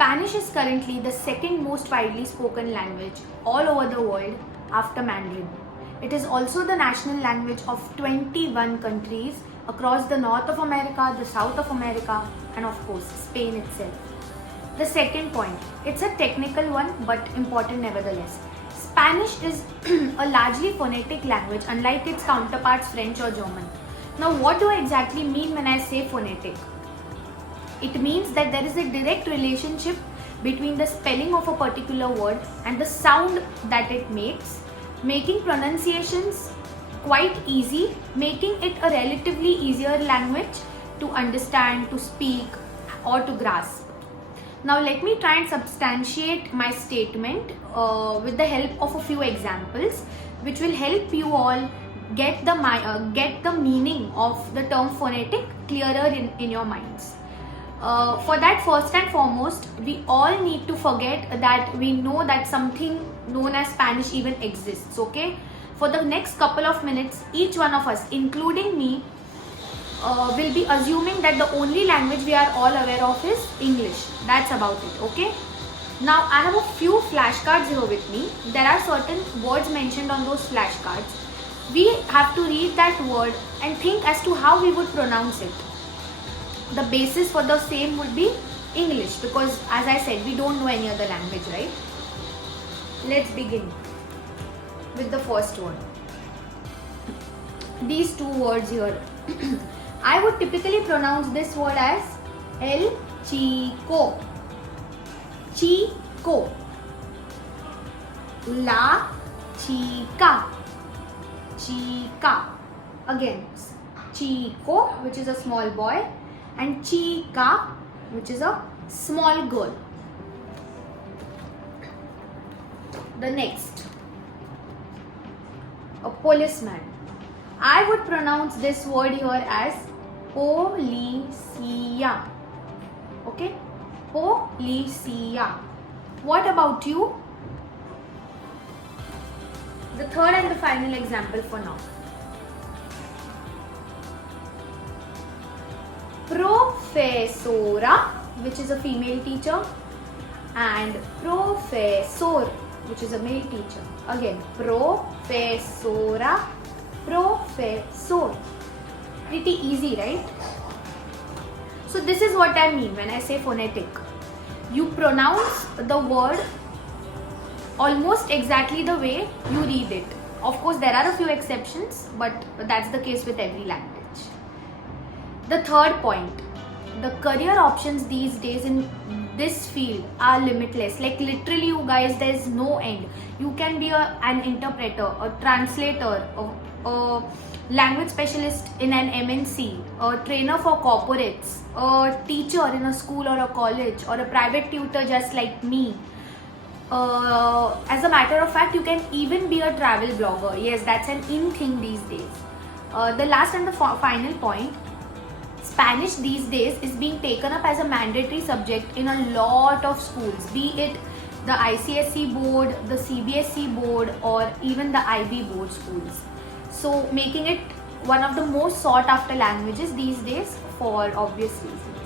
Spanish is currently the second most widely spoken language all over the world after Mandarin. It is also the national language of 21 countries across the North of America, the South of America, and of course Spain itself. The second point, it's a technical one but important nevertheless. Spanish is a largely phonetic language unlike its counterparts French or German. Now what do I exactly mean when I say phonetic? It means that there is a direct relationship between the spelling of a particular word and the sound that it makes, making pronunciations quite easy, making it a relatively easier language to understand, to speak, or to grasp. Now let me try and substantiate my statement with the help of a few examples which will help you all get the meaning of the term phonetic clearer in your minds. For that, first and foremost, we all need to forget that we know that something known as Spanish even exists, okay? For the next couple of minutes, each one of us, including me, will be assuming that the only language we are all aware of is English. That's about it, okay? Now, I have a few flashcards here with me. There are certain words mentioned on those flashcards. We have to read that word and think as to how we would pronounce it. The basis for the same would be English because, as I said, we don't know any other language, right? Let's begin with the first one. These two words here. I would typically pronounce this word as El Chico. Chico. La Chica. Chica. Again, Chico, which is a small boy, and Chica, which is a small girl. The next, a policeman. I would pronounce this word here as policia. Okay, policia. What about you? The third and the final example for now. Profesora, which is a female teacher, and professor, which is a male teacher. Again, profesora, professor. Pretty easy, right? So this is what I mean when I say phonetic. You pronounce the word almost exactly the way you read it. Of course, there are a few exceptions, but that's the case with every language. The third point, the career options these days in this field are limitless. Like literally, you guys, there is no end. You can be an interpreter, a translator, a language specialist in an MNC, a trainer for corporates, a teacher in a school or a college, or a private tutor just like me. As a matter of fact, you can even be a travel blogger. Yes, that's an in thing these days. The last and the final point, Spanish these days is being taken up as a mandatory subject in a lot of schools, be it the ICSE board, the CBSE board, or even the IB board schools. So making it one of the most sought after languages these days for obvious reasons.